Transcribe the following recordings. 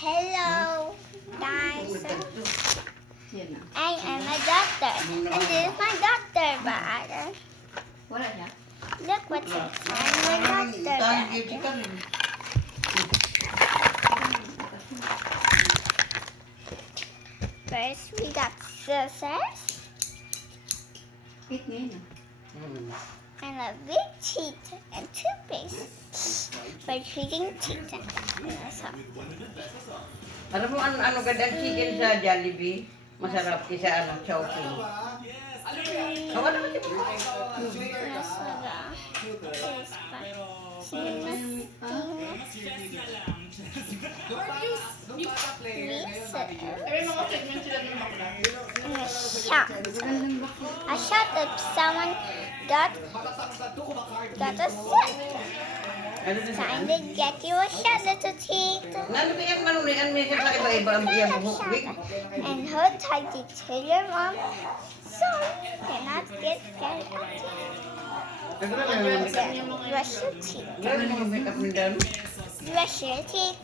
Hello, guys. I am a doctor. And this is my doctor bag. Wala niya. Look what's inside my doctor bag. First, we got scissors Eat ngayon. and a big teeth and toothpaste for treating teeth. And that's all. Alam mo ano gandang chicken sa Jollibee? Masarap kaysa Chowking. Kawa naman di ba? That's a shot that someone got a set. Ano din Time to get you a shot, little teeth. Nano ba yung manulian may sa iba-iba ang iyang buhok? And hold tightly to your mom so you cannot get out. Brush your teeth. Gano'n yung makeup mo doon? Brush your teeth.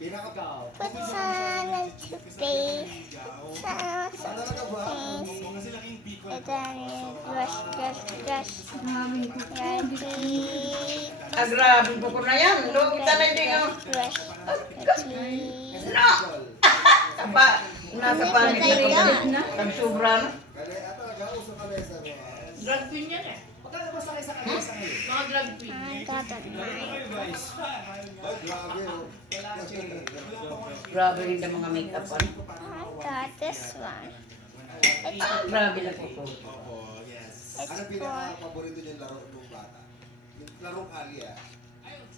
Put some on toothpaste. Some toothpaste. And then you brush your teeth. Grabe po ko na yan. Lo, kita na din yung... Brush your teeth. No! Nasa panig na ito. Nagsobra na. Drug queen yan eh. Mga drug queen. I got a knife. Grabe rin ang mga make-upan. I got this one. Grabe na po ko. It's Ano for pinaka-paborito niyong laro nung bata? Yung larong Alia.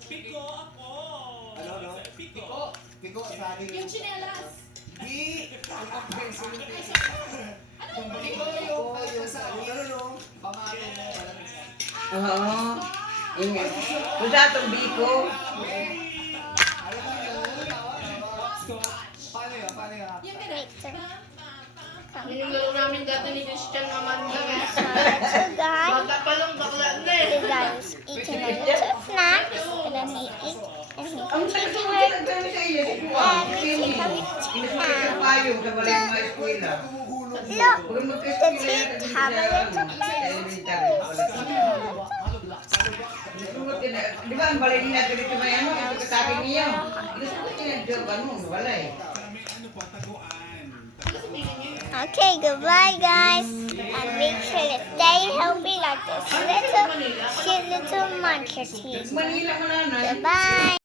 Piko ako! Ano? Piko sa akin. Yung chinelas. Di! Ang peso yung Piko yung sa akin. Ano no? Pamalo mo. Oo. Ingat. Kung sa itong biko, Paano yun? Yung wait, sir. Yun yung laro namin dati ni Christian Amanda. So let's go, guys. Bata pa lang bakla na eh. The guy was eating a little snack, and then he eat, and he ang eating sakit mo her, talaga sa iyo. and we take a little Inis mo snack. yung payong sa balay mga eskwela. Look, Huwag the mag-eskwela teeth have a little Di ba ang balay nila dito may ano? Ito kasabi niyo. Gusto ko yung ano, wala eh. Okay, goodbye, guys, and make sure to stay healthy like this little, cute little monkey teeth. Manila mo na. Goodbye.